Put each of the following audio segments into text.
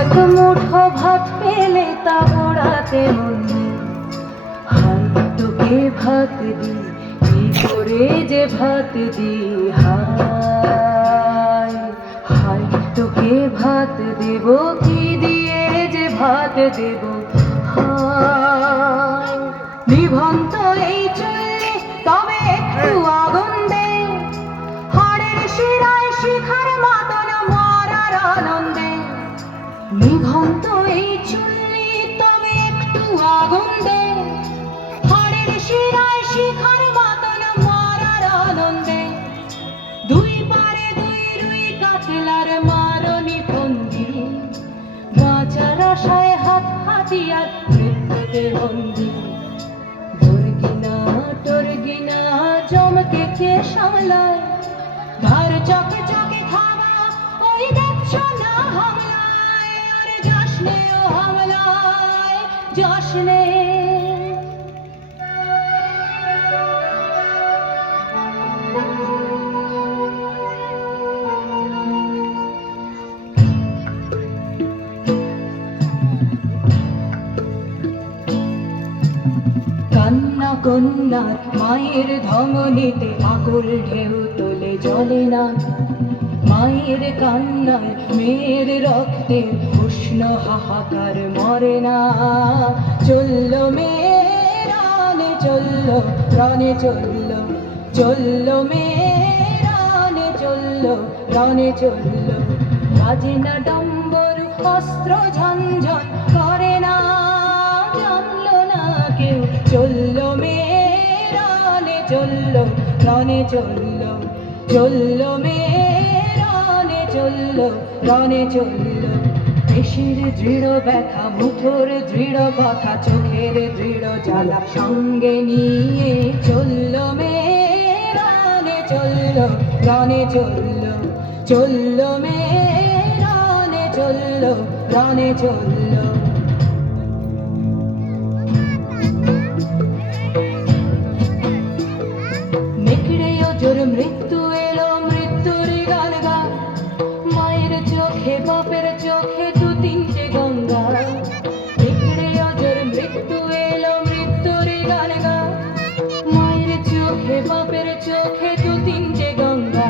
এক মুঠো ভাত পেলে তা পোড়াতে মন নেই। হায় তোকে ভাত দি, কি করে যে ভাত দি, হায় হায় তোকে ভাত দেব, কি দিয়ে যে ভাত দেব, হায়। নিভন্ত এই চুল্লি তবে একটু আগুন দে, হাড়ের শিরায় শিখার মতন মরার আনন্দে। নিভন্ত এই চুল্লি তবে একটু আগুন দে, হাড়ের শিরায় শিখার মতন মরার আনন্দে। দুই পারে দুই রুই কাতলার মারণি ফন্দি, বাঁচার আশায় হাত হাতিয়ার মৃত্যুতে বন্দি। দুর্গিনা টর্গিনা জমকে কে সামলায়, ধার চকে চকে খাওয়া ওই দেখছ না হামলায়। আরে যাসনে ও হামলায়, যাসনে। কান্না কন্যার মায়ের ধমনীতে আকুল ঢেউ তোলে জলে না। মায়ের কান্নায় মেয়ের রক্তের উষ্ণ হাহাকার মরে না। চলল মেয়ে রানে চলল, রানে চলল, চলল মেয়ে রানে চলল, রানে চলল। বাজে না ডম্বর অস্ত্র ঝনঝন করে না, জানলো না কেউ। চলল মেয়ে রানে চলল, রানে চলল, চলল মেয়ে রানে চলল, রানে চলল। পেশির দৃঢ় ব্যথা, মুঠোর দৃঢ় কথা, চোখের দৃঢ় জ্বালা সঙ্গে নিয়ে চলল মেয়ে রানে চলল, রানে চলল, চলল মেয়ে রানে চলল, রানে চলল। জোর মৃত্যু এলো, মৃত্যুর গান গা। মায়ের চোখে বাপের চোখে দু তিনটে গঙ্গা। নিকড়ে অজর মৃত্যু এলো, মৃত্যুর গান গা। মায়ের চোখে বাপের চোখে দু তিনটে গঙ্গা।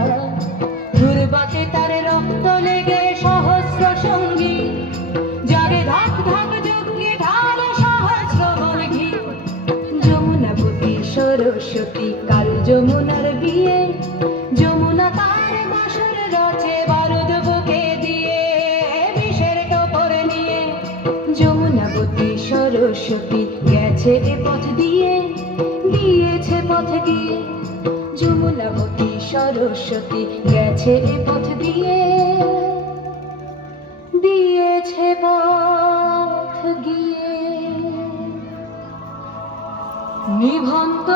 দুর্বাকে তার রক্ত লেগে সহস্র সঙ্গী, যারে ধাক ধাক যজ্ঞে ঢালে সহস্র মলঘি। যমুনাবতী সরস্বতী কাল যমুনার বিয়ে, যমুনা তার বাসর রচে বারুদ বুকে দিয়ে, বিষের টোপর নিয়ে। যমুনাবতী সরস্বতী গেছে এ পথ দিয়ে, দিয়েছে পথ গিয়ে। যমুনাবতী সরস্বতী গেছে এ পথ দিয়ে, দিয়েছে পথ গিয়ে। নিভন্ত